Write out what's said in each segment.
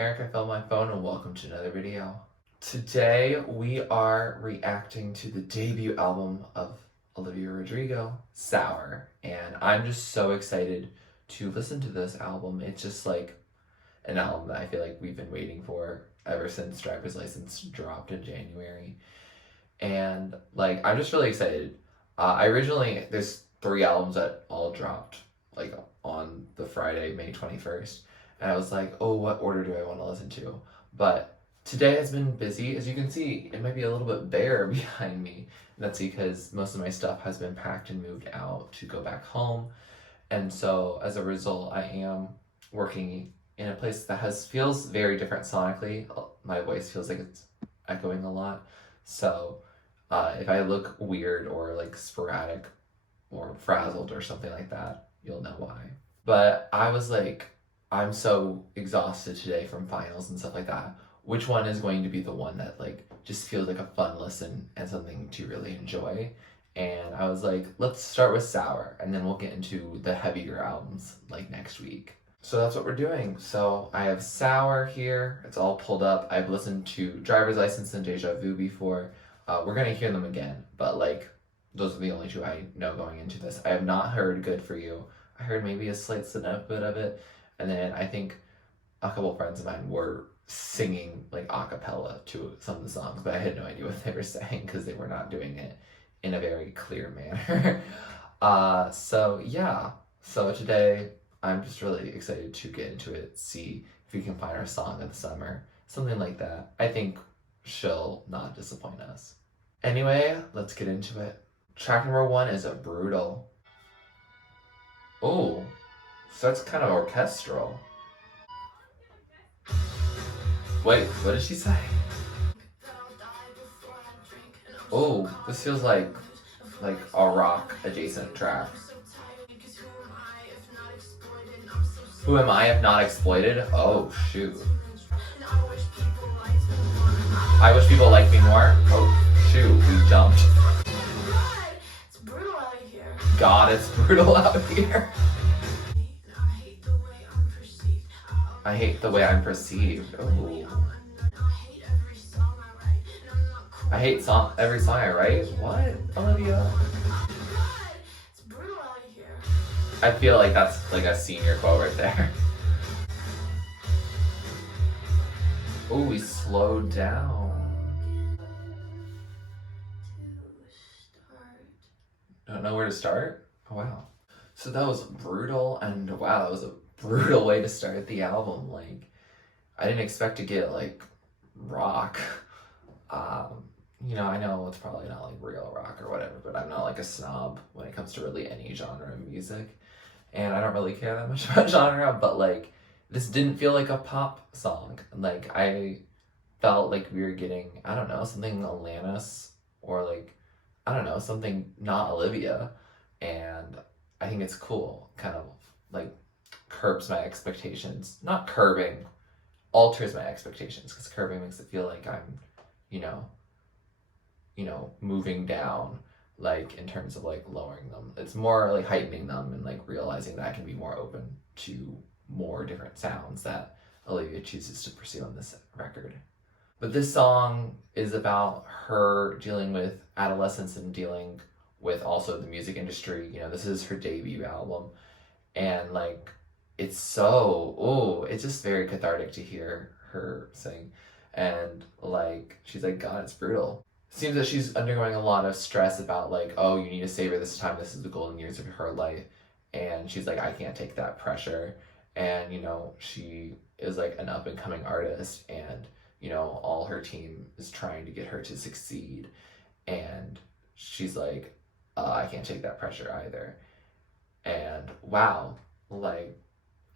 Eric, I found my phone and welcome to another video. Today we are reacting to the debut album of Olivia Rodrigo, Sour, and I'm just so excited to listen to this album. It's just like an album that I feel like we've been waiting for ever since Driver's License dropped in January, and like I'm just really excited. There's 3 albums that all dropped like on the Friday, May 21st. And I was like, oh, what order do I want to listen to? But today has been busy. As you can see, it might be a little bit bare behind me. And that's because most of my stuff has been packed and moved out to go back home. And so as a result, I am working in a place that feels very different sonically. My voice feels like it's echoing a lot. So if I look weird or like sporadic or frazzled or something like that, you'll know why. But I was like, I'm so exhausted today from finals and stuff like that. Which one is going to be the one that like just feels like a fun listen and something to really enjoy? And I was like, let's start with Sour and then we'll get into the heavier albums like next week. So that's what we're doing. So I have Sour here. It's all pulled up. I've listened to Driver's License and Deja Vu before. We're gonna hear them again, but like those are the only 2 I know going into this. I have not heard Good For You. I heard maybe a slight snippet of it. And then I think a couple friends of mine were singing like a cappella to some of the songs, but I had no idea what they were saying because they were not doing it in a very clear manner. So yeah. So today I'm just really excited to get into it, see if we can find our song of the summer, something like that. I think she'll not disappoint us. Anyway, let's get into it. Track number 1 is a Brutal. Oh. So that's kind of orchestral. Wait, what did she say? Oh, this feels like a rock adjacent track. Who am I if not exploited? Oh shoot. I wish people liked me more. Oh shoot, we jumped. God, it's brutal out here. I hate the way I'm perceived. Ooh. I hate every song I write? What, Olivia? I feel like that's like a senior quote right there. Ooh, we slowed down. Don't know where to start? Oh, wow. So that was brutal, and wow, that was a brutal way to start the album. Like, I didn't expect to get like rock. I know it's probably not like real rock or whatever, but I'm not like a snob when it comes to really any genre of music, and I don't really care that much about genre. But like, this didn't feel like a pop song. Like, I felt like we were getting, I don't know, something Alanis or like, I don't know, something not Olivia, and I think it's cool. Kind of like curbs my expectations. Not curbing, alters my expectations, because curbing makes it feel like I'm, moving down, like in terms of like lowering them. It's more like heightening them and like realizing that I can be more open to more different sounds that Olivia chooses to pursue on this record. But this song is about her dealing with adolescence and dealing with also the music industry. This is her debut album, and like, it's just very cathartic to hear her sing. And like, she's like, God, it's brutal. Seems that she's undergoing a lot of stress about like, oh, you need to savor this time. This is the golden years of her life. And she's like, I can't take that pressure. And, she is like an up and coming artist, and, all her team is trying to get her to succeed. And she's like, I can't take that pressure either. And wow, like,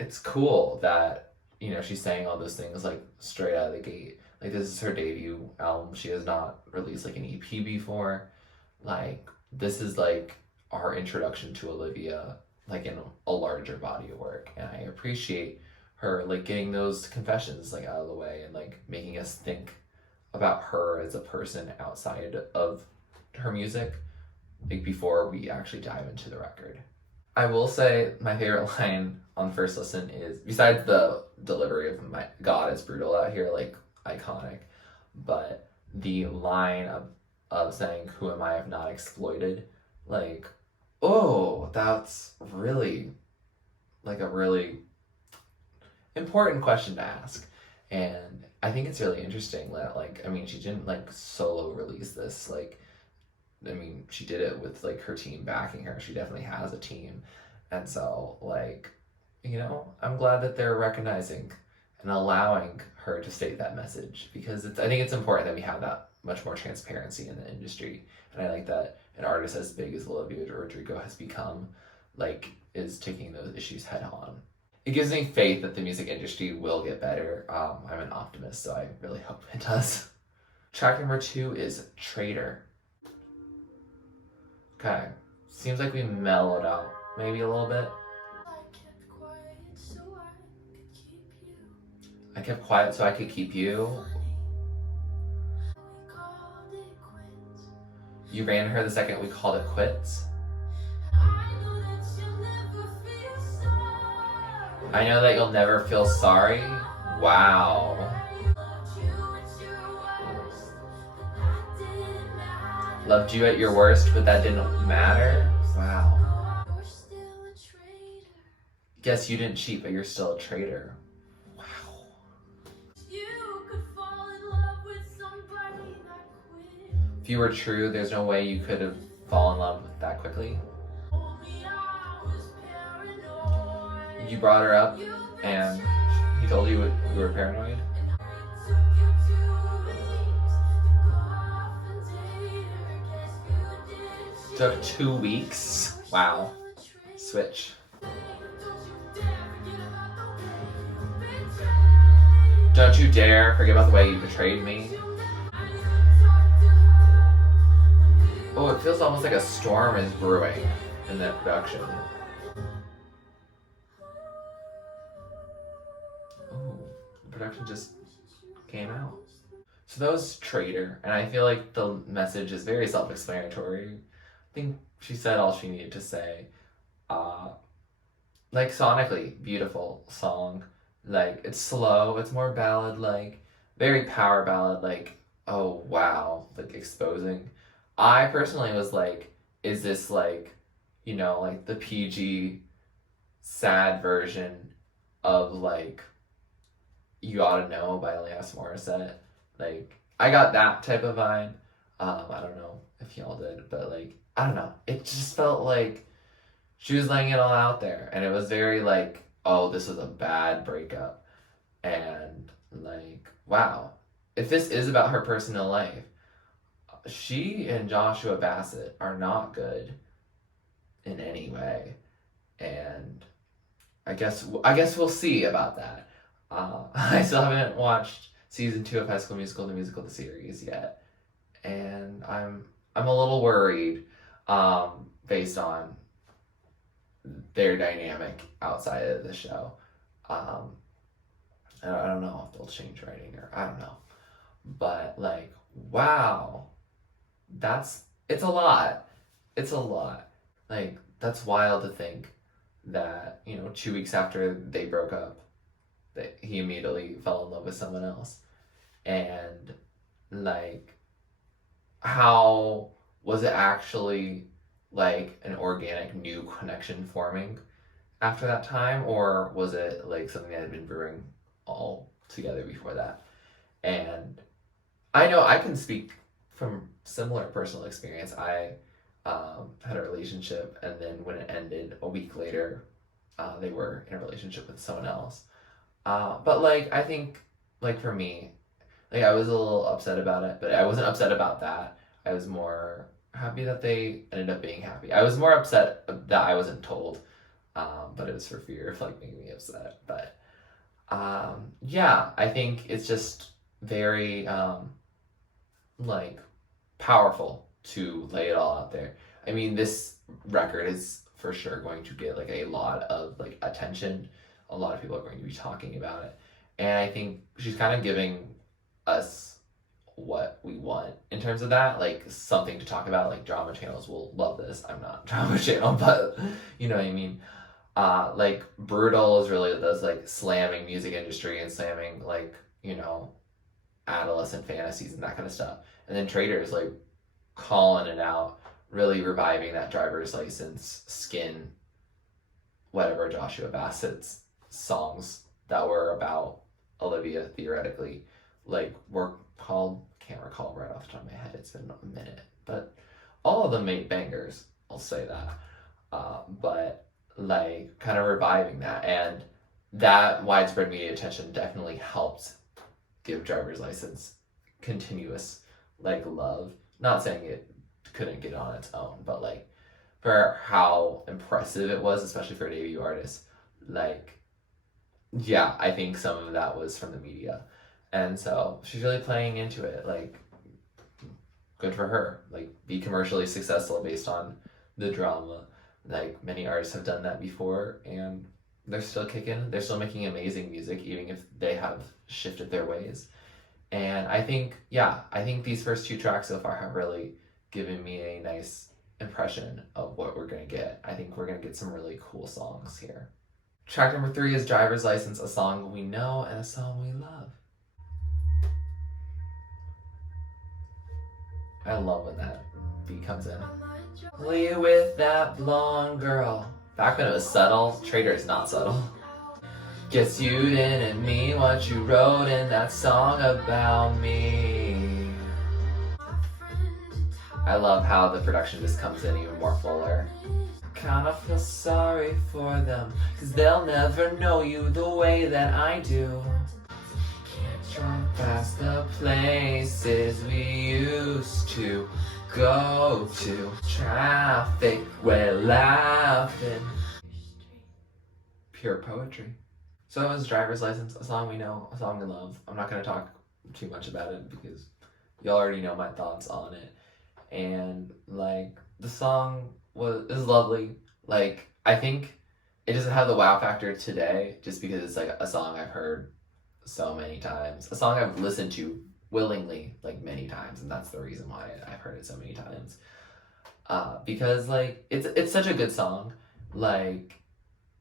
it's cool that, she's saying all those things like straight out of the gate. Like, this is her debut album. She has not released like an EP before. Like, this is like our introduction to Olivia, like in a larger body of work. And I appreciate her like getting those confessions like out of the way and like making us think about her as a person outside of her music, like before we actually dive into the record. I will say my favorite line on first listen is, besides the delivery of "my God, it's brutal out here," like iconic, but the line of saying, "Who am I if not exploited?" Like, oh, that's really like a really important question to ask. And I think it's really interesting that, like, I mean, she didn't like solo release this. Like, I mean, she did it with like her team backing her. She definitely has a team. And so, like, I'm glad that they're recognizing and allowing her to state that message, because I think it's important that we have that much more transparency in the industry. And I like that an artist as big as Olivia Rodrigo has become, like, is taking those issues head on. It gives me faith that the music industry will get better. I'm an optimist, so I really hope it does. Track number 2 is Traitor. Okay, seems like we mellowed out maybe a little bit. I kept quiet so I could keep you. You ran her the second we called it quits. I know that you'll never feel sorry. Wow. Loved you at your worst, but that didn't matter. Wow. Guess you didn't cheat, but you're still a traitor. Wow. If you were true, there's no way you could have fallen in love that quickly. You brought her up and he told you you were paranoid. Took 2 weeks. Wow. Switch. Don't you dare forget about the way you betrayed me. Oh, it feels almost like a storm is brewing in that production. Oh, the production just came out. So that was Traitor, and I feel like the message is very self-explanatory. I think she said all she needed to say. Like, sonically, beautiful song. Like, it's slow, it's more ballad-like, very power ballad, like, oh wow, like, exposing. I personally was like, is this like, like the PG sad version of like You Oughta Know by Alanis Morissette? Like, I got that type of vibe. I don't know if y'all did, but like, I don't know. It just felt like she was laying it all out there, and it was very like, oh, this is a bad breakup, and like, wow, if this is about her personal life, she and Joshua Bassett are not good in any way, and I guess we'll see about that. I still haven't watched season 2 of High School Musical, the series yet, and I'm a little worried, based on their dynamic outside of the show. I don't know if they'll change writing, or I don't know, but like, wow, it's a lot. It's a lot. Like, that's wild to think that 2 weeks after they broke up, that he immediately fell in love with someone else, and like, how was it actually like an organic new connection forming after that time, or was it like something that had been brewing all together before that? And I know I can speak from similar personal experience. I had a relationship, and then when it ended a week later, they were in a relationship with someone else. But like, I think, like, for me, like, I was a little upset about it, but I wasn't upset about that. I was more happy that they ended up being happy. I was more upset that I wasn't told, but it was for fear of like making me upset. But yeah, I think it's just very like powerful to lay it all out there. I mean, this record is for sure going to get like a lot of like attention. A lot of people are going to be talking about it, and I think she's kind of giving us what we want in terms of that, like something to talk about. Like drama channels will love this. I'm not drama channel, but you know what I mean. Like Brutal is really this like slamming music industry and slamming like, you know, adolescent fantasies and that kind of stuff. And then Traitor is like calling it out, really reviving that driver's license skin, whatever Joshua Bassett's songs that were about Olivia theoretically, like were called, can't recall right off the top of my head, it's been a minute, but all of them made bangers, I'll say that. But like kind of reviving that, and that widespread media attention definitely helped give driver's license continuous like love. Not saying it couldn't get on its own, but like for how impressive it was, especially for a debut artist, like yeah, I think some of that was from the media. And so she's really playing into it. Like, good for her. Like, be commercially successful based on the drama. Like, many artists have done that before, and they're still kicking. They're still making amazing music, even if they have shifted their ways. And I think, yeah, I think these first two tracks so far have really given me a nice impression of what we're going to get. I think we're going to get some really cool songs here. Track number 3 is Driver's License, a song we know and a song we love. I love when that beat comes in. Lay with that blonde girl. Back when it was subtle, Traitor is not subtle. Guess you didn't mean what you wrote in that song about me. I love how the production just comes in even more fuller. Kinda feel sorry for them, cause they'll never know you the way that I do. Drive past the places we used to go to. Traffic, we're laughing. Pure poetry. So that was Driver's License, a song we know, a song we love. I'm not gonna talk too much about it because y'all already know my thoughts on it. And like the song is lovely. Like I think it doesn't have the wow factor today just because it's like a song I've heard so many times, a song I've listened to willingly like many times, and that's the reason why I've heard it so many times. Because like it's such a good song. Like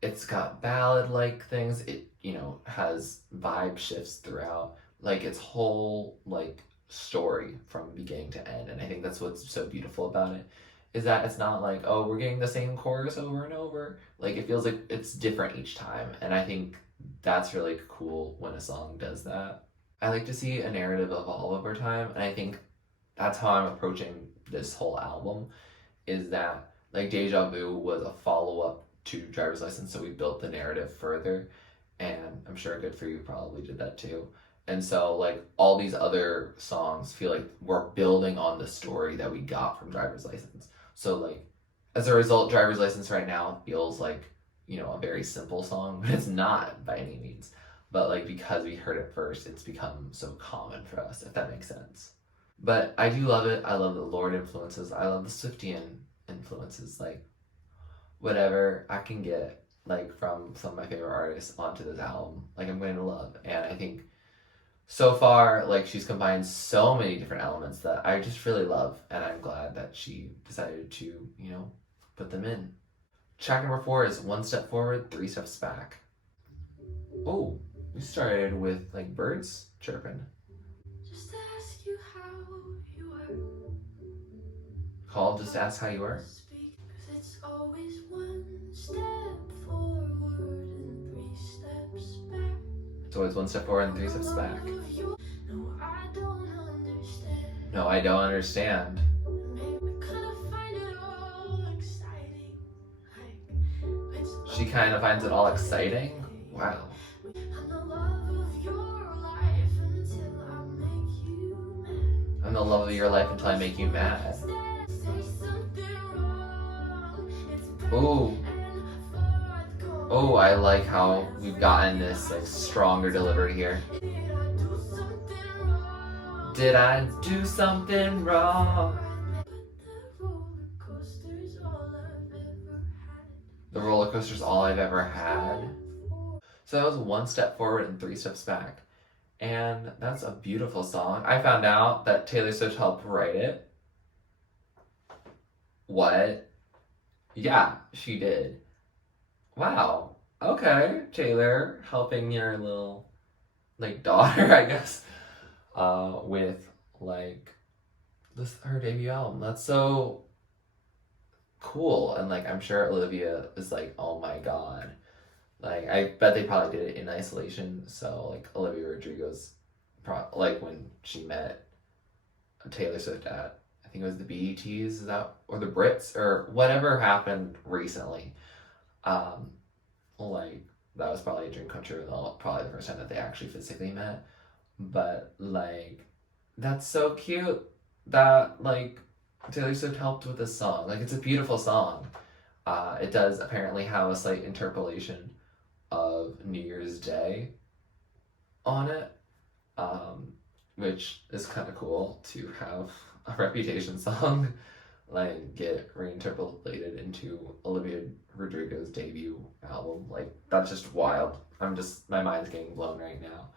it's got ballad like things. It, you know, has vibe shifts throughout. Like its whole like story from beginning to end, and I think that's what's so beautiful about it, is that it's not like, oh, we're getting the same chorus over and over. Like it feels like it's different each time, and I think that's really cool when a song does that. I like to see a narrative evolve over time, and I think that's how I'm approaching this whole album, is that like Deja Vu was a follow-up to Driver's License, so we built the narrative further, and I'm sure Good For You probably did that too. And so like all these other songs feel like we're building on the story that we got from Driver's License. So like as a result, Driver's License right now feels like, you know, a very simple song, but it's not by any means. But like because we heard it first, it's become so common for us, if that makes sense. But I do love it. I love the Lorde influences. I love the Swiftian influences. Like whatever I can get like from some of my favorite artists onto this album, like I'm going to love. And I think so far, like she's combined so many different elements that I just really love, and I'm glad that she decided to, you know, put them in. Track number 4 is One Step Forward, Three Steps Back. Oh, we started with like birds chirping. Just ask you how you are. Called Just Ask How You Are. It's always one step forward and 3 steps back. It's always 1 step forward and 3 steps back. No, I don't understand. She kind of finds it all exciting? Wow. I'm the love of your life until I make you mad. Ooh. Oh, I like how we've gotten this like stronger delivery here. Did I do something wrong? The roller coaster's all I've ever had. So that was 1 step forward and 3 steps back. And that's a beautiful song. I found out that Taylor Swift helped write it. What? Yeah, she did. Wow. Okay, Taylor, helping your little like daughter, I guess, with like this her debut album. That's so cool. And like I'm sure Olivia is like, oh my god. Like I bet they probably did it in isolation. So like Olivia Rodrigo's like when she met Taylor Swift at I think it was the BETs, is that or the Brits or whatever happened recently. Um like that was probably a dream come true, probably the first time that they actually physically met. But like that's so cute that like Taylor Swift helped with this song. Like it's a beautiful song. It does apparently have a slight interpolation of New Year's Day on it, which is kind of cool to have a Reputation song like get reinterpolated into Olivia Rodrigo's debut album. Like that's just wild. My mind's getting blown right now.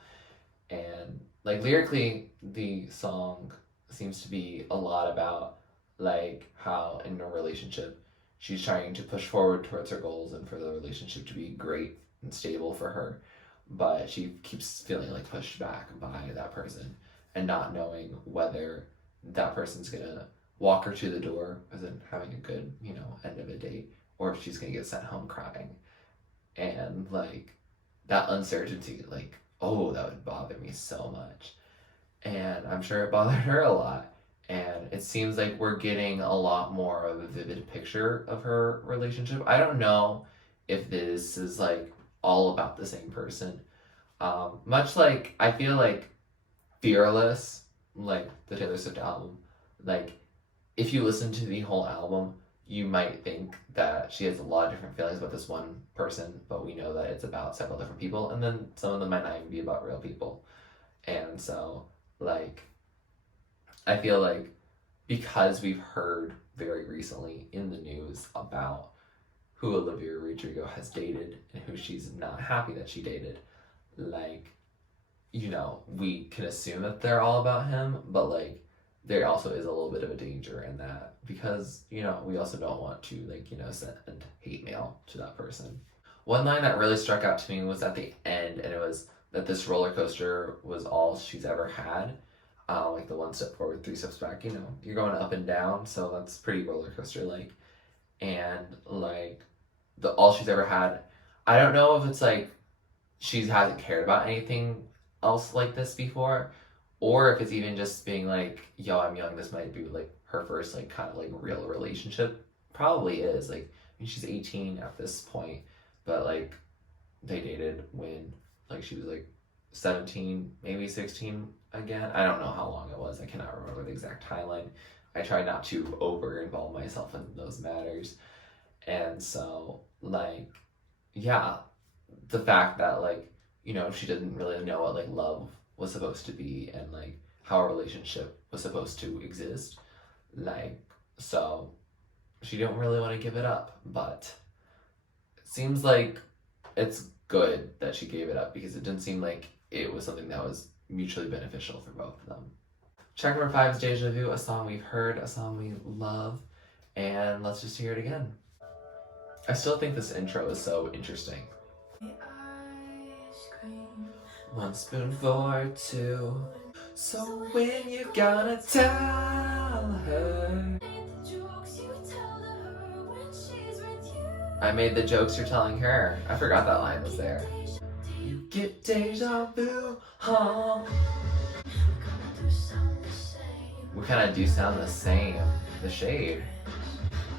And like lyrically, the song seems to be a lot about like how in a relationship she's trying to push forward towards her goals and for the relationship to be great and stable for her, but she keeps feeling like pushed back by that person and not knowing whether that person's gonna walk her to the door as in having a good, end of a date, or if she's gonna get sent home crying. And like that uncertainty, like, oh, that would bother me so much. And I'm sure it bothered her a lot. And it seems like we're getting a lot more of a vivid picture of her relationship. I don't know if this is like all about the same person. Much like I feel like Fearless, like the Taylor Swift album, like if you listen to the whole album, you might think that she has a lot of different feelings about this one person, but we know that it's about several different people, and then some of them might not even be about real people. And so, like, I feel like because we've heard very recently in the news about who Olivia Rodrigo has dated and who she's not happy that she dated, like, we can assume that they're all about him, but like, there also is a little bit of a danger in that because, we also don't want to, like, send hate mail to that person. One line that really struck out to me was at the end, and it was that this roller coaster was all she's ever had. Like the one step forward, three steps back, you're going up and down, so that's pretty roller coaster like. And like, the all she's ever had, I don't know if it's like she hasn't cared about anything else like this before, or if it's even just being like, yo, I'm young, this might be like her first like kind of like real relationship. Probably is. Like, I mean, she's 18 at this point, but like they dated when like she was like 17, maybe 16 again. I don't know how long it was. I cannot remember the exact timeline. I try not to over involve myself in those matters. And so like, yeah, the fact that like, she didn't really know what like love was supposed to be and like how a relationship was supposed to exist. Like, so she didn't really want to give it up, but it seems like it's good that she gave it up because it didn't seem like it was something that was mutually beneficial for both of them. Track number 5 is Deja Vu, a song we've heard, a song we love, and let's just hear it again. I still think this intro is so interesting. One spoon for two. So when you gonna tell her? I made the jokes you're telling her. I forgot that line was there. You get deja vu, huh? We kind of do sound the same. The shade.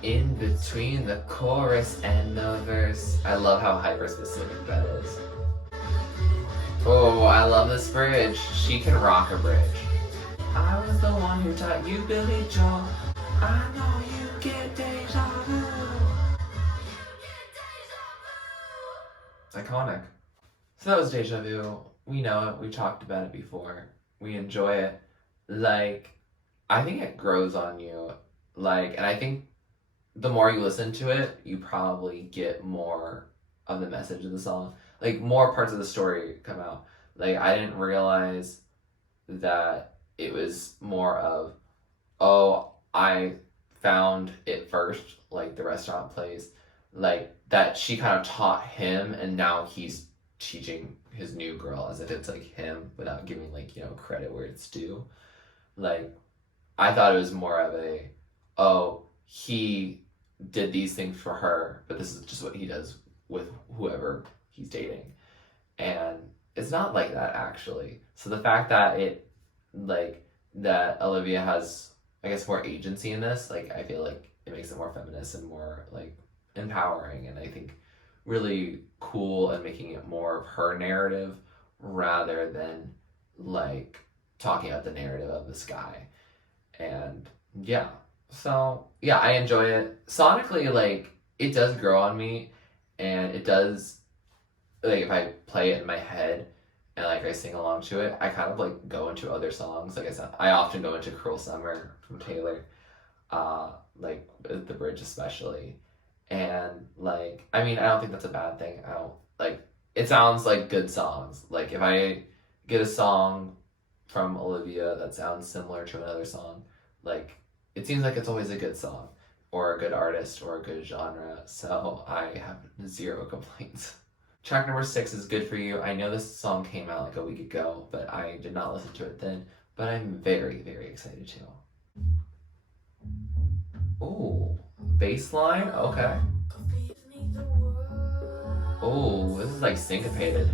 In between the chorus and the verse. I love how hyper specific that is. Oh, I love this bridge. She can rock a bridge. I was the one who taught you Billy Joel. I know you get deja vu. Iconic. So that was Deja Vu. We know it. We talked about it before. We enjoy it. Like, I think it grows on you. Like, and I think the more you listen to it, you probably get more of the message of the song. Like, more parts of the story come out. Like, I didn't realize that it was more of, oh, I found it first, like the restaurant place, like that she kind of taught him and now he's teaching his new girl as if it's like him without giving like, credit where it's due. Like, I thought it was more of a, oh, he did these things for her, but this is just what he does with whoever he's dating. And it's not like that actually. So the fact that that Olivia has, I guess, more agency in this, like, I feel like it makes it more feminist and more like empowering, and I think really cool, and making it more of her narrative rather than like talking about the narrative of this guy. And yeah, so yeah, I enjoy it. Sonically, like, it does grow on me, and it does, like, if I play it in my head and like I sing along to it, I kind of like go into other songs. Like I said, I often go into Cruel Summer from Taylor, like the bridge especially. And like, I mean, I don't think that's a bad thing. I don't like, it sounds like good songs. Like, if I get a song from Olivia that sounds similar to another song, like, it seems like it's always a good song or a good artist or a good genre. So I have zero complaints. Track number 6 is Good For You. I know this song came out like a week ago, but I did not listen to it then. But I'm very, very excited too. Ooh, bass line? Okay. Ooh, this is like syncopated.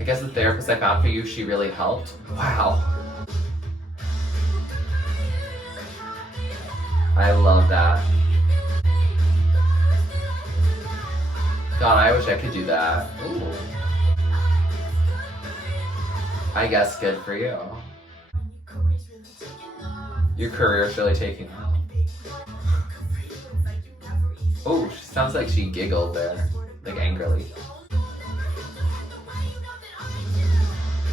I guess the therapist I found for you, she really helped. Wow. I love that. God, I wish I could do that. Ooh. I guess good for you. Your career's really taking off. Oh, she sounds like she giggled there, like angrily.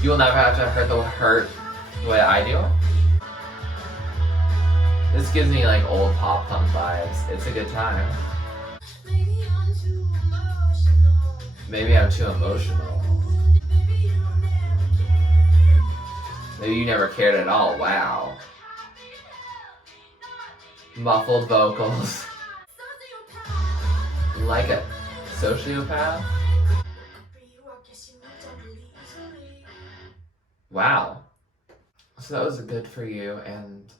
You will never have to hurt the way I do. This gives me like old pop punk vibes. It's a good time. Maybe I'm too emotional. Maybe you never cared at all. Wow. Muffled vocals. Like a sociopath? Wow. So that was Good For You, and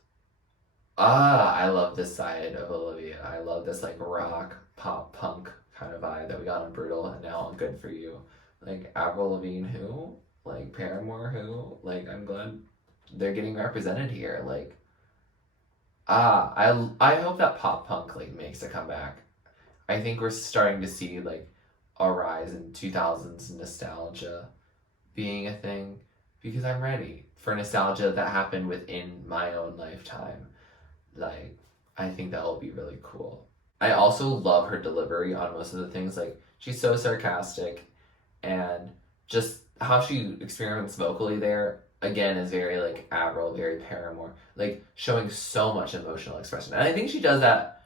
I love this side of Olivia. I love this like rock, pop, punk kind of vibe that we got on Brutal, and now on Good For You. Like, Avril Lavigne, who? Like, Paramore, who? Like, I'm glad they're getting represented here. Like, I hope that pop punk like makes a comeback. I think we're starting to see like a rise in 2000s nostalgia being a thing, because I'm ready for nostalgia that happened within my own lifetime. Like, I think that will be really cool. I also love her delivery on most of the things. Like, she's so sarcastic, and just how she experiments vocally there, again, is very like Avril, very Paramore, like showing so much emotional expression. And I think she does that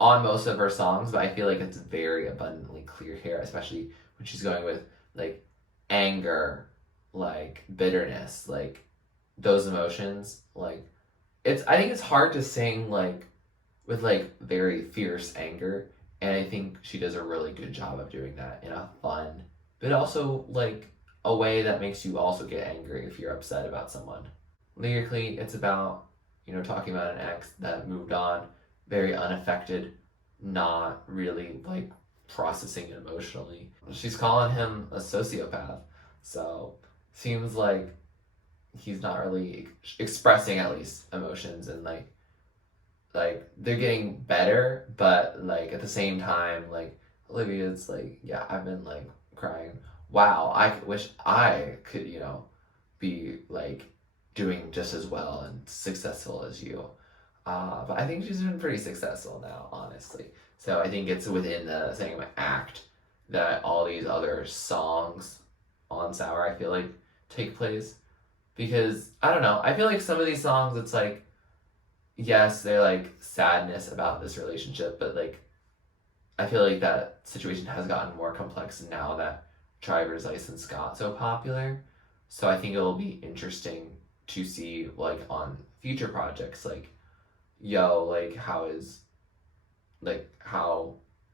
on most of her songs, but I feel like it's very abundantly clear here, especially when she's going with like anger, like bitterness, like those emotions. Like, I think it's hard to sing like with like very fierce anger, and I think she does a really good job of doing that in a fun, but also like a way that makes you also get angry if you're upset about someone. Lyrically, it's about, talking about an ex that moved on, very unaffected, not really like processing it emotionally. She's calling him a sociopath, so seems like he's not really expressing at least emotions, and like they're getting better, but like at the same time, like Olivia's like, yeah, I've been like crying. Wow, I wish I could, be like doing just as well and successful as you. But I think she's been pretty successful now, honestly. So I think it's within the same act that all these other songs on Sour, I feel like, take place. Because, I don't know, I feel like some of these songs, it's like, yes, they're like sadness about this relationship, but like, I feel like that situation has gotten more complex now that driver's license got so popular. So I think it'll be interesting to see like on future projects like like how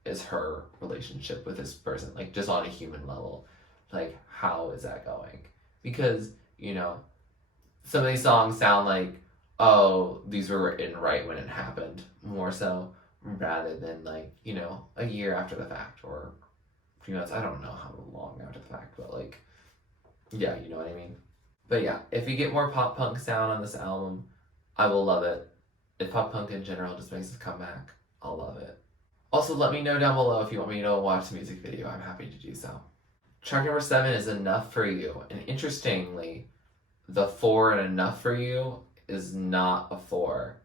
is her relationship with this person like just on a human level, like how is that going, because some of these songs sound like, oh, these were written right when it happened, more so rather than like a year after the fact or 3 months. I don't know how long after the fact, but like, yeah, you know what I mean. But yeah, if you get more pop punk sound on this album, I will love it. If pop punk in general just makes a comeback, I'll love it. Also, let me know down below if you want me to watch the music video. I'm happy to do so. Track number 7 is Enough for You. And interestingly, the 4 and Enough for You is not a 4.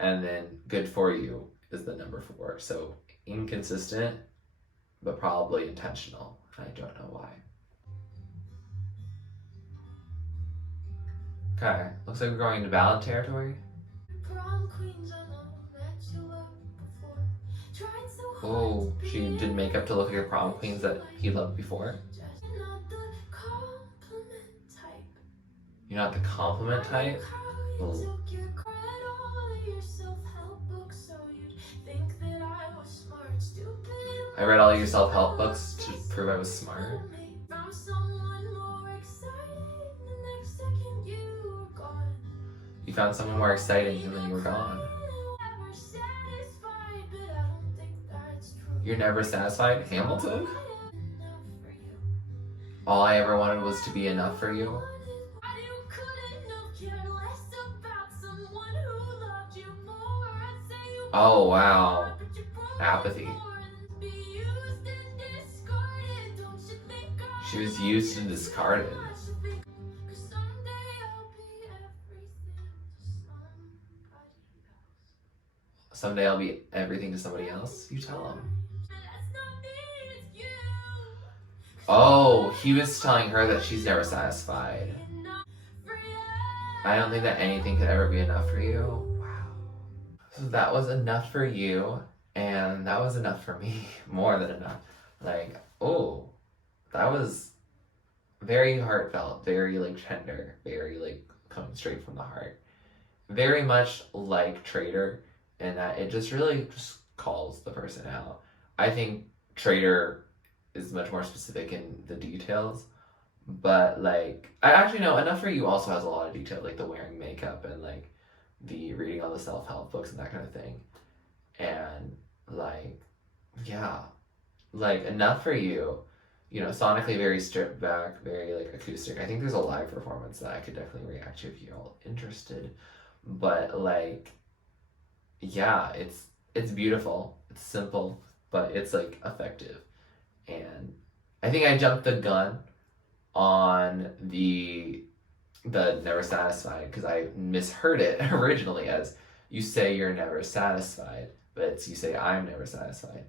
And then Good for You is the number 4. So inconsistent, but probably intentional. I don't know why. Okay, looks like we're going into ballad territory. Oh, she did makeup to look like her prom queens that he loved before. You're not the compliment type? Ooh. I read all your self-help books to prove I was smart. You found someone more exciting and then you were gone. You're never satisfied? Hamilton? All I ever wanted was to be enough for you. Oh wow. Apathy. She was used and discarded. Someday I'll be everything to somebody else? You tell him. Oh, he was telling her that she's never satisfied. I don't think that anything could ever be enough for you. Wow. So that was enough for you, and that was enough for me. More than enough. Like, oh, that was very heartfelt, very like tender, very like coming straight from the heart. Very much like Traitor, in that it just really just calls the person out. I think Traitor is much more specific in the details, but like I actually know Enough for You also has a lot of detail, like the wearing makeup and like the reading all the self-help books and that kind of thing. And like, yeah, like Enough for You, sonically very stripped back, very like acoustic. I think there's a live performance that I could definitely react to if you're all interested. But like, yeah, it's beautiful, it's simple, but it's like effective. And I think I jumped the gun on the never satisfied because I misheard it originally as you say you're never satisfied, but it's you say I'm never satisfied.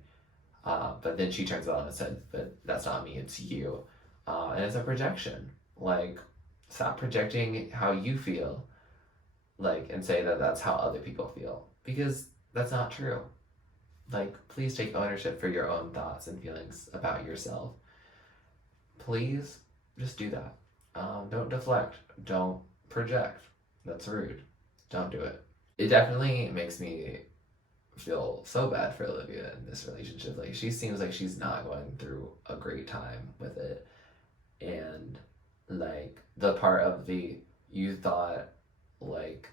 But then she turns it on and said, but that's not me, it's you. And it's a projection. Like, stop projecting how you feel, like, and say that that's how other people feel, because that's not true. Like, please take ownership for your own thoughts and feelings about yourself. Please just do that. Don't deflect. Don't project. That's rude. Don't do it. It definitely makes me feel so bad for Olivia in this relationship. Like, she seems like she's not going through a great time with it. And like the part of the you thought like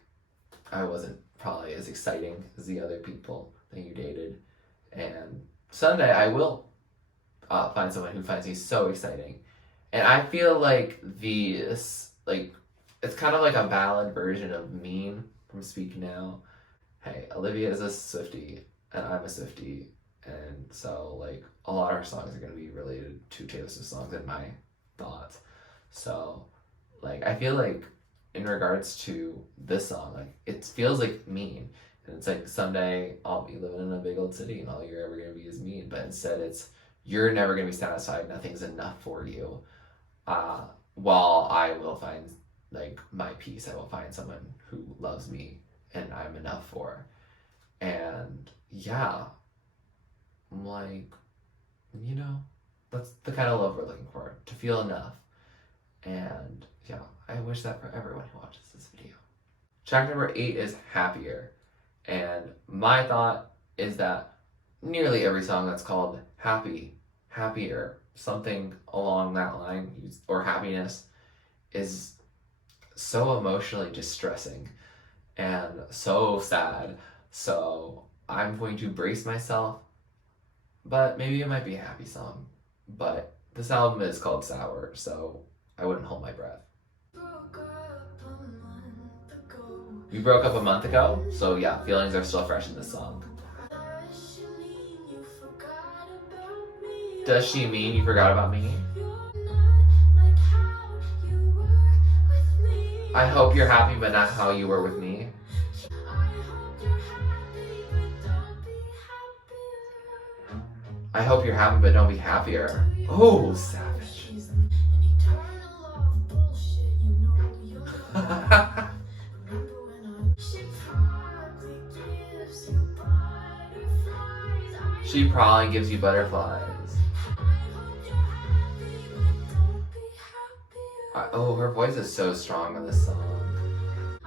I wasn't probably as exciting as the other people that you dated, and someday I will find someone who finds me so exciting. And I feel like it's kind of like a ballad version of Mean from Speak Now. Hey, Olivia is a Swiftie and I'm a Swiftie, and so like a lot of her songs are gonna be related to Taylor Swift songs in my thoughts. So like I feel like in regards to this song, like it feels like Mean. And it's like someday I'll be living in a big old city and all you're ever gonna be is Mean. But instead it's you're never gonna be satisfied, nothing's enough for you. While I will find like my peace, I will find someone who loves me and I'm enough for. And yeah, like, you know, that's the kind of love we're looking for, to feel enough. And yeah, I wish that for everyone who watches this video. Track number 8 is Happier. And my thought is that nearly every song that's called Happy, Happier, something along that line, or happiness, is so emotionally distressing and so sad. So I'm going to brace myself, but maybe it might be a happy song. But this album is called Sour, so I wouldn't hold my breath. We broke up a month ago, so yeah, feelings are still fresh in this song. Does she mean you forgot about me? I hope you're happy, but not how you were with me. I hope you're happy, but don't be happier. Oh, savage. She probably gives you butterflies. Oh, her voice is so strong on this song.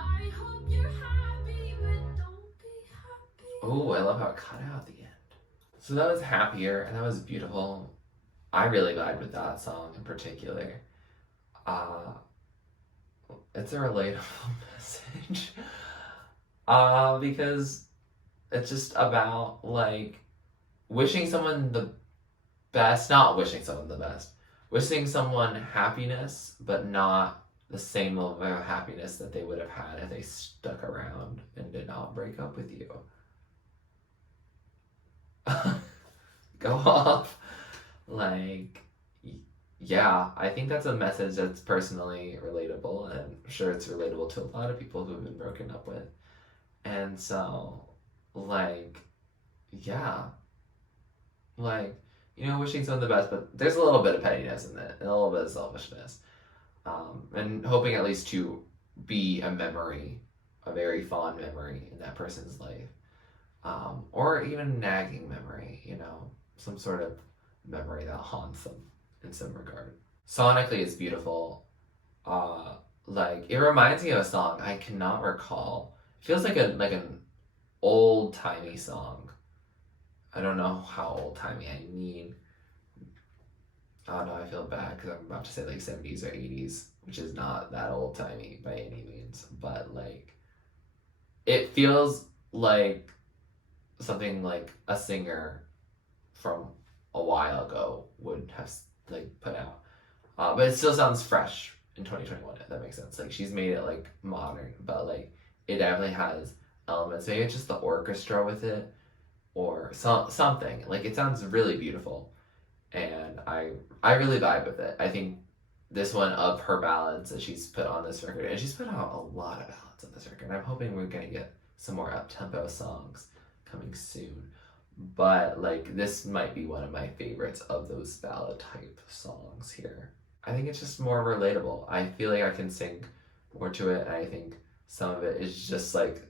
Oh, I love how it cut out at the end. So that was Happier, and that was beautiful. I really vibed with that song in particular. It's a relatable message. Because it's just about, like, wishing someone the best, not wishing someone the best, wishing someone happiness, but not the same level of happiness that they would have had if they stuck around and did not break up with you. Go off. Like, yeah, I think that's a message that's personally relatable, and I'm sure it's relatable to a lot of people who have been broken up with. And so, like, yeah, like, you know, wishing someone the best, but there's a little bit of pettiness in it, and a little bit of selfishness, and hoping at least to be a memory, a very fond memory in that person's life, or even nagging memory, you know, some sort of memory that haunts them in some regard. Sonically, it's beautiful. Like, it reminds me of a song I cannot recall. It feels like an old-timey song. I don't know how old-timey I mean. Oh no, I feel bad because I'm about to say like 70s or 80s, which is not that old-timey by any means, but like, it feels like something like a singer from a while ago would have like put out, but it still sounds fresh in 2021, if that makes sense. Like, she's made it like modern, but like, it definitely has elements. Maybe it's just the orchestra with it, or something. Like, it sounds really beautiful, and I really vibe with it. I think this one of her ballads that she's put on this record, and she's put out a lot of ballads on this record, and I'm hoping we're gonna get some more up-tempo songs coming soon. But like, this might be one of my favorites of those ballad type songs here. I think it's just more relatable. I feel like I can sing more to it, and I think some of it is just like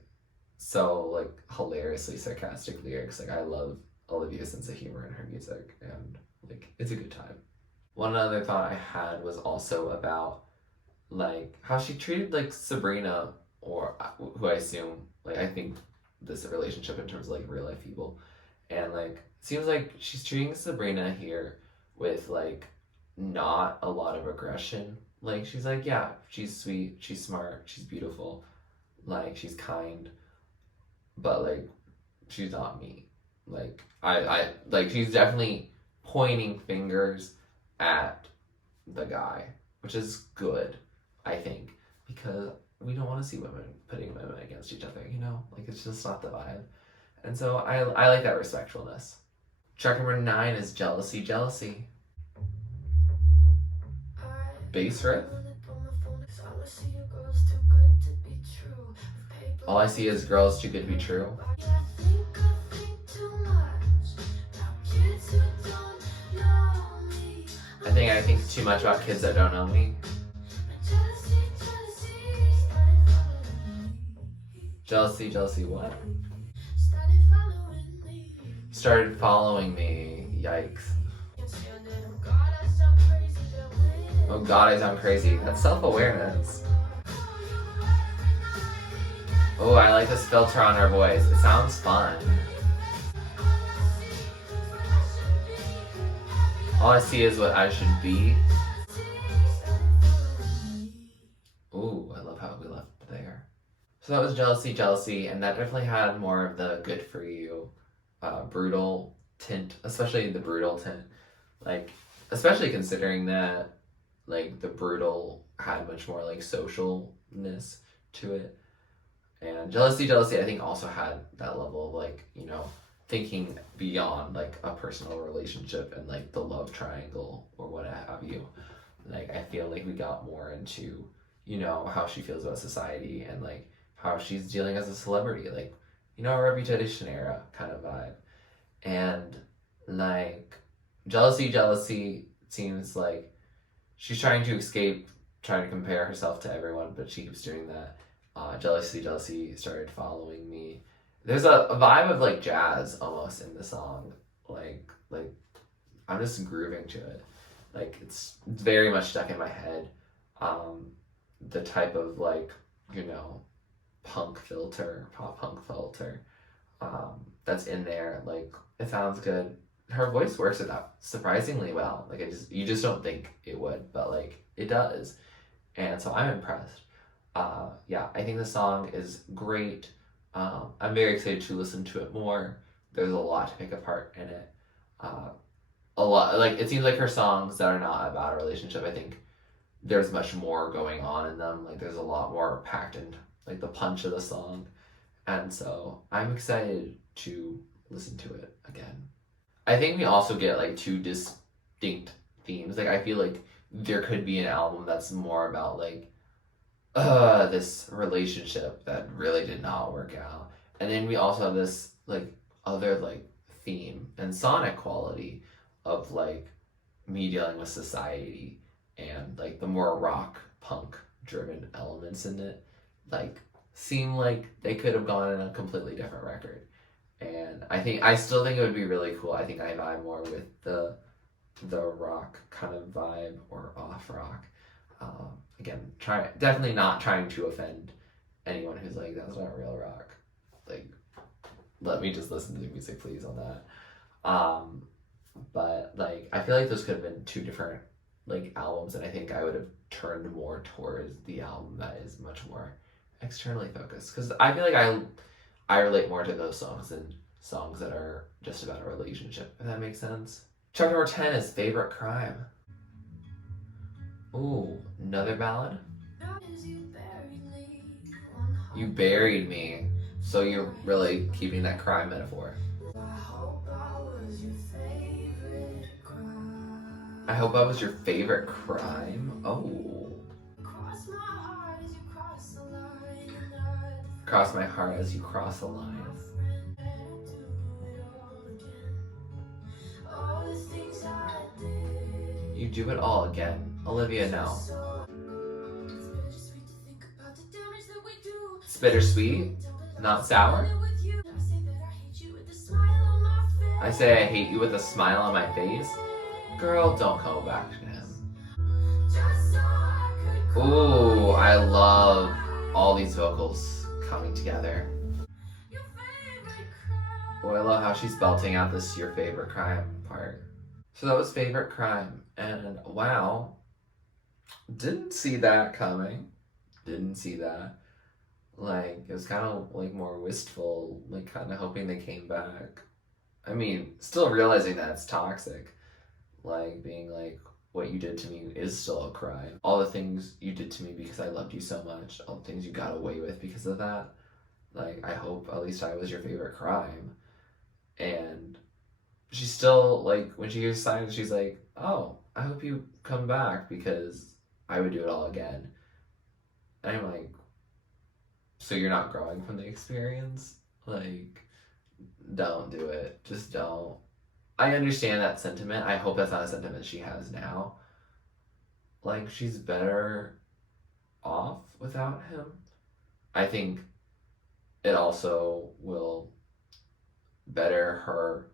so like hilariously sarcastic lyrics. Like, I love Olivia's sense of humor in her music, and like, it's a good time. One other thought I had was also about like how she treated like Sabrina, or who I assume, like, I think this relationship in terms of like real life people, and like, it seems like she's treating Sabrina here with like not a lot of aggression. Like, she's like, yeah, she's sweet, she's smart, she's beautiful, like, she's kind, but like, she's not me. Like, I like, she's definitely pointing fingers at the guy, which is good, I think, because we don't want to see women putting women against each other, you know? Like, it's just not the vibe. And so I like that respectfulness. Track number 9 is Jealousy, Jealousy. Bass riff. All I see is girls too good to be true. I think too much about kids that don't know me. Jealousy, jealousy what? started following me. Yikes. Oh god, I sound crazy. That's self-awareness. Oh, I like this filter on her voice. It sounds fun. All I see is what I should be. Ooh, I love how we left there. So that was Jealousy, Jealousy, and that definitely had more of the good for you, brutal tint, especially the brutal tint. Like, especially considering that, like, the brutal had much more, like, socialness to it. And Jealousy, Jealousy, I think also had that level of, like, you know, thinking beyond, like, a personal relationship and, like, the love triangle or what have you. Like, I feel like we got more into, you know, how she feels about society and, like, how she's dealing as a celebrity. Like, you know, a reputation era kind of vibe. And, like, Jealousy, Jealousy seems like she's trying to escape, trying to compare herself to everyone, but she keeps doing that. Jealousy, Jealousy started following me. There's a vibe of like jazz almost in the song. Like I'm just grooving to it. Like it's very much stuck in my head. The type of like, you know, punk filter, pop punk filter, that's in there. Like it sounds good. Her voice works it out surprisingly well. Like you just don't think it would, but like it does. And so I'm impressed. Yeah, I think the song is great. I'm very excited to listen to it more. There's a lot to pick apart in it. Uh, a lot, like it seems like her songs that are not about a relationship. I think there's much more going on in them. Like there's a lot more packed in like the punch of the song, and so I'm excited to listen to it again. I think we also get like two distinct themes. Like I feel like there could be an album that's more about like this relationship that really did not work out. And then we also have this like other like theme and sonic quality of like me dealing with society and like the more rock punk driven elements in it like seem like they could have gone in a completely different record. And I still think it would be really cool. I think I vibe more with the rock kind of vibe or off rock. Again, definitely not trying to offend anyone who's like, that's not real rock. Like, let me just listen to the music, please, on that. But like, I feel like those could have been two different like albums, and I think I would have turned more towards the album that is much more externally focused. Because I feel like I relate more to those songs than songs that are just about a relationship. If that makes sense. Chapter number 10 is Favorite Crime. Ooh, another ballad? You buried me. So you're really keeping that crime metaphor. I hope I was your favorite crime. Oh. Cross my heart as you cross the line. You do it all again. Olivia, no. It's bittersweet, not sour. I say I hate you with a smile on my face. Girl, don't go back to him. Ooh, I love all these vocals coming together. Oh, I love how she's belting out this your favorite crime part. So that was Favorite Crime, and wow, didn't see that coming. Didn't see that. Like, it was kind of like more wistful, like kind of hoping they came back. I mean, still realizing that it's toxic. Like, being like, what you did to me is still a crime. All the things you did to me because I loved you so much, all the things you got away with because of that. Like, I hope at least I was your favorite crime. And she's still, like, when she hears silence, she's like, oh, I hope you come back because I would do it all again. And I'm like, so you're not growing from the experience? Like, don't do it. Just don't. I understand that sentiment. I hope that's not a sentiment she has now. Like, she's better off without him. I think it also will better her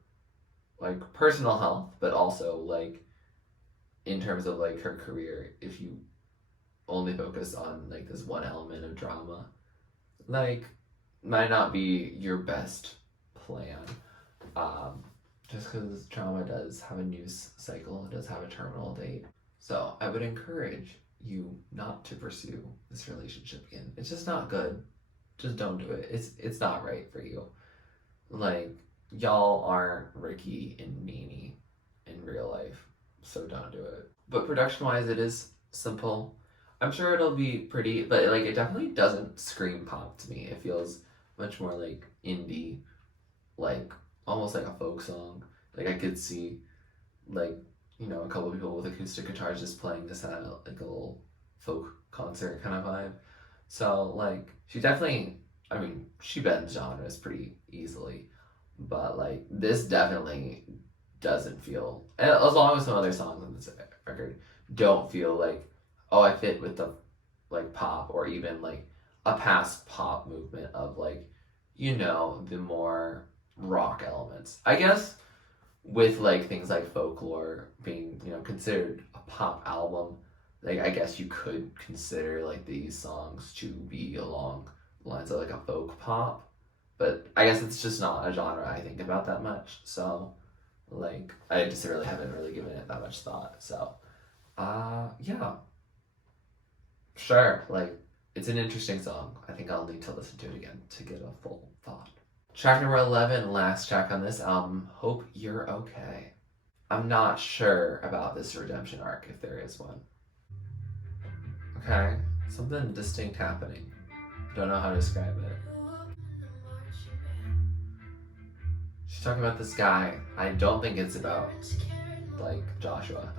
like personal health, but also like in terms of like her career, if you only focus on like this one element of drama, like might not be your best plan. Um, just because drama does have a news cycle, it does have a terminal date. So I would encourage you not to pursue this relationship again. It's just not good. Just don't do it. It's not right for you. Like y'all aren't Ricky and Nene in real life, so don't do it. But production wise, it is simple. I'm sure it'll be pretty, but like it definitely doesn't scream pop to me. It feels much more like indie, like almost like a folk song. Like I could see like a couple of people with acoustic guitars just playing this at like a little folk concert kind of vibe. So like she definitely, I mean, she bends genres pretty easily, but like this definitely doesn't feel, as long as some other songs on this record don't feel like, oh, I fit with the like pop or even like a past pop movement of like, the more rock elements. I guess with like things like folklore being, considered a pop album, like I guess you could consider like these songs to be along the lines of like a folk pop. But I guess it's just not a genre I think about that much. So like I just really haven't really given it that much thought. So yeah. Sure, like it's an interesting song. I think I'll need to listen to it again to get a full thought. Track number 11, last track on this album, Hope You're Okay. I'm not sure about this redemption arc, if there is one. Okay, something distinct happening. Don't know how to describe it. She's talking about this guy. I don't think it's about, like, Joshua.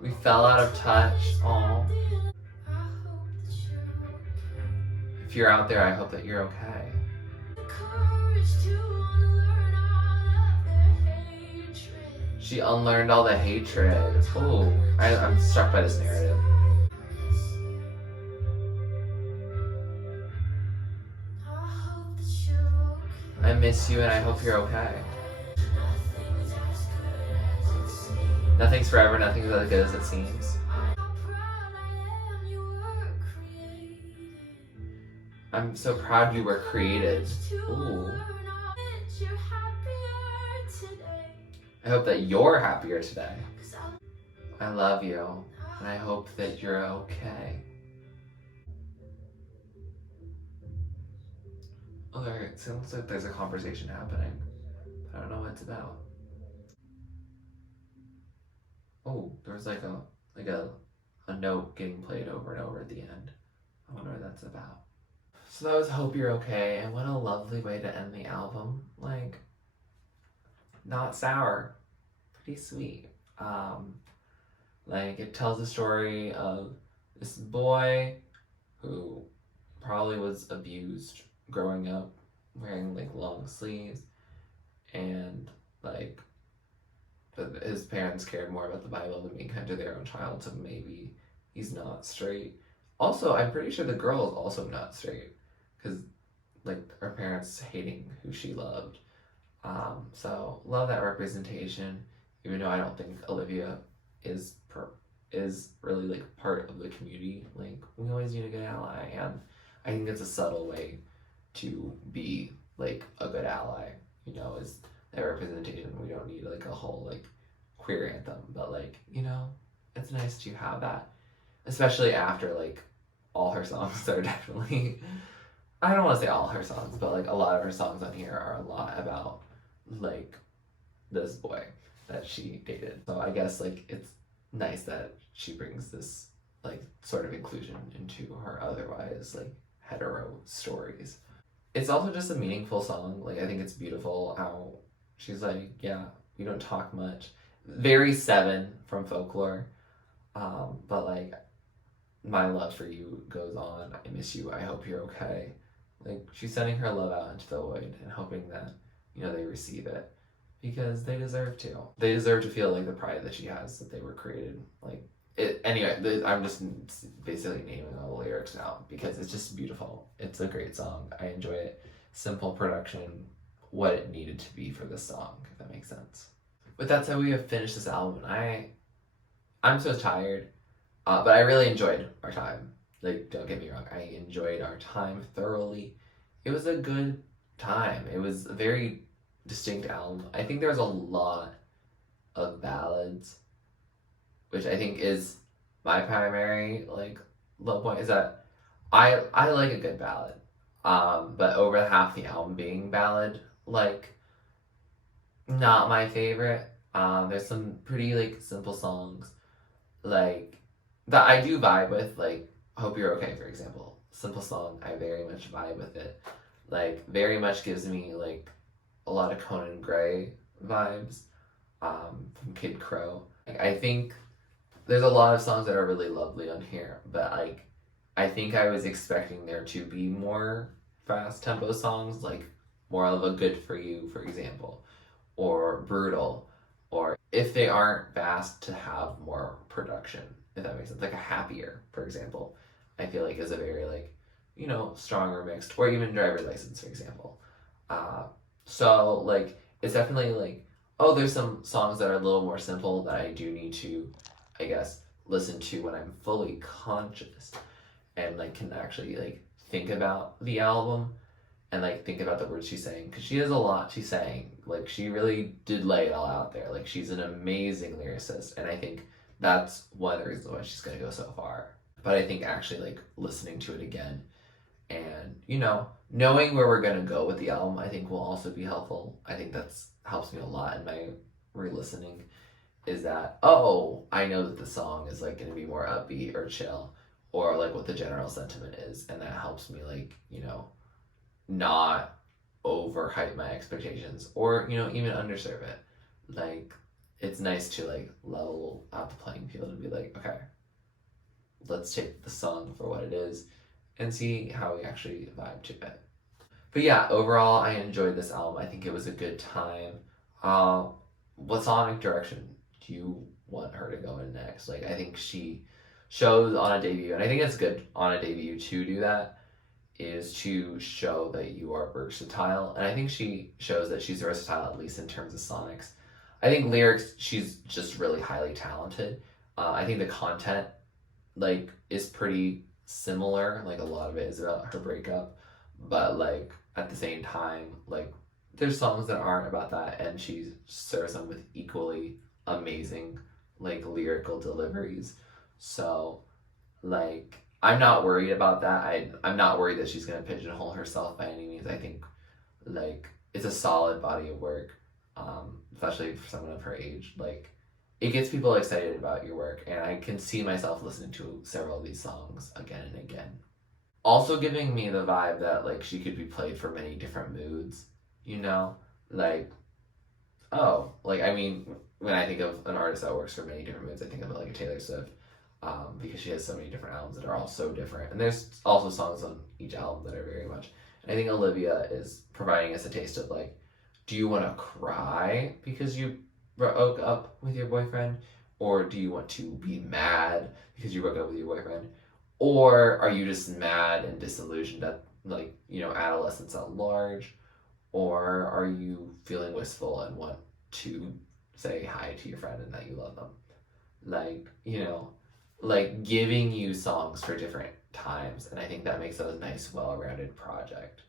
We fell out of touch. Aww. If you're out there, I hope that you're okay. She unlearned all the hatred. Ooh, I'm struck by this narrative. I miss you and I hope you're okay. Nothing's forever, nothing's as good as it seems. I'm so proud you were created. Ooh. I hope that you're happier today. I love you, and I hope that you're okay. Oh, it sounds like there's a conversation happening. I don't know what it's about. Oh, there's like a note getting played over and over at the end. I wonder what that's about. So that was Hope You're Okay, and what a lovely way to end the album. Like, not sour, pretty sweet. Like it tells the story of this boy who probably was abused growing up, wearing like long sleeves, and like his parents cared more about the Bible than being kind to their own child, so maybe he's not straight. Also, I'm pretty sure the girl is also not straight, because like her parents hating who she loved. So love that representation, even though I don't think Olivia is really like part of the community. Like we always need a good ally, and I think it's a subtle way to be like a good ally. Is that representation. We don't need like a whole like queer anthem, but like it's nice to have that, especially after like all her songs are definitely. I don't want to say all her songs, but like a lot of her songs on here are a lot about like this boy that she dated. So I guess like it's nice that she brings this like sort of inclusion into her otherwise like hetero stories. It's also just a meaningful song. Like I think it's beautiful how she's like, yeah, we don't talk much. Very Seven from Folklore. But like my love for you goes on. I miss you. I hope you're okay. Like she's sending her love out into the void and hoping that they receive it, because they deserve to. They deserve to feel like the pride that she has that they were created. Like it. Anyway, I'm just basically naming all the lyrics now because it's just beautiful. It's a great song. I enjoy it simple production what it needed to be for this song, if that makes sense. With that said, we have finished this album, and I'm so tired, but I really enjoyed our time. Like, don't get me wrong, I enjoyed our time thoroughly. It was a good time. It was a very distinct album. I think there's a lot of ballads, which I think is my primary like low point, is that I like a good ballad. But over half the album being ballad, like, not my favorite. There's some pretty like simple songs, like, that I do vibe with, like Hope You're Okay, for example. Simple song, I very much vibe with it. Like, very much gives me like a lot of Conan Gray vibes, from Kid Crow. Like, I think there's a lot of songs that are really lovely on here, but like, I think I was expecting there to be more fast tempo songs, like more of a Good For You, for example, or Brutal, or if they aren't fast, to have more production, if that makes sense. Like a Happier, for example, I feel like is a very like, you know, stronger mixed, or even Driver's License, for example. So like, it's definitely like, oh, there's some songs that are a little more simple that I do need to, I guess, listen to when I'm fully conscious and like can actually like think about the album and like think about the words she's saying, because she has a lot she's saying. Like, she really did lay it all out there. Like, she's an amazing lyricist, and I think that's one of the reasons why she's gonna go so far. But I think actually like listening to it again and, you know, knowing where we're gonna go with the album, I think will also be helpful. I think that's helps me a lot in my re-listening, is that, oh, I know that the song is like gonna be more upbeat or chill, or like what the general sentiment is, and that helps me like, you know, not overhype my expectations, or, you know, even underserve it. Like, it's nice to like level out the playing field and be like, okay, let's take the song for what it is and see how we actually vibe to it. But yeah, overall, I enjoyed this album. I think it was a good time. What sonic direction do you want her to go in next? Like, I think she shows on a debut, and I think it's good on a debut to do that, is to show that you are versatile. And I think she shows that she's versatile, at least in terms of sonics. I think lyrics, she's just really highly talented. I think the content, like, is pretty similar. Like, a lot of it is about her breakup, but like, at the same time, like, there's songs that aren't about that, and she serves them with equally amazing like lyrical deliveries. So like, I'm not worried about that. I'm not worried that she's gonna pigeonhole herself by any means. I think like it's a solid body of work, especially for someone of her age. Like, it gets people excited about your work, and I can see myself listening to several of these songs again and again. Also giving me the vibe that like she could be played for many different moods, you know? Like, oh, like, I mean, when I think of an artist that works for many different moods, I think of like a Taylor Swift, because she has so many different albums that are all so different. And there's also songs on each album that are very much. And I think Olivia is providing us a taste of like, do you want to cry because you broke up with your boyfriend? Or do you want to be mad because you broke up with your boyfriend? Or are you just mad and disillusioned at, like, you know, adolescence at large? Or are you feeling wistful and want to say hi to your friend and that you love them? Like, you know, like giving you songs for different times. And I think that makes it a nice, well-rounded project.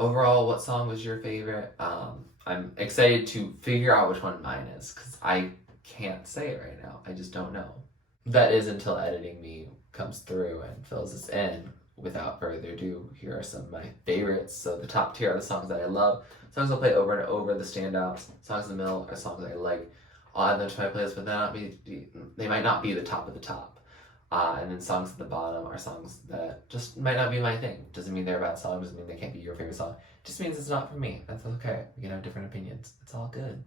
Overall, what song was your favorite? I'm excited to figure out which one mine is, because I can't say it right now. I just don't know. That is until editing me comes through and fills us in. Without further ado, here are some of my favorites. So the top tier are the songs that I love, songs I'll play over and over, the standouts. Songs in the middle are songs I like. I'll add them to my playlist, but they might not be the top of the top. And then songs at the bottom are songs that just might not be my thing. Doesn't mean they're bad songs, doesn't mean they can't be your favorite song. Just means it's not for me. That's okay. We can have different opinions. It's all good.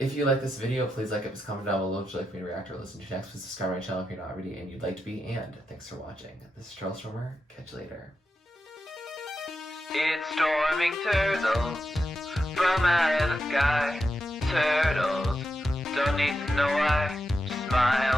If you like this video, please like it, comment down below. Would you like me to react or listen to next? Please subscribe to my channel if you're not already and you'd like to be. And thanks for watching. This is TurtleStormer. Catch you later. It's storming turtles from out of the sky. Turtles don't need to know why. Just smile.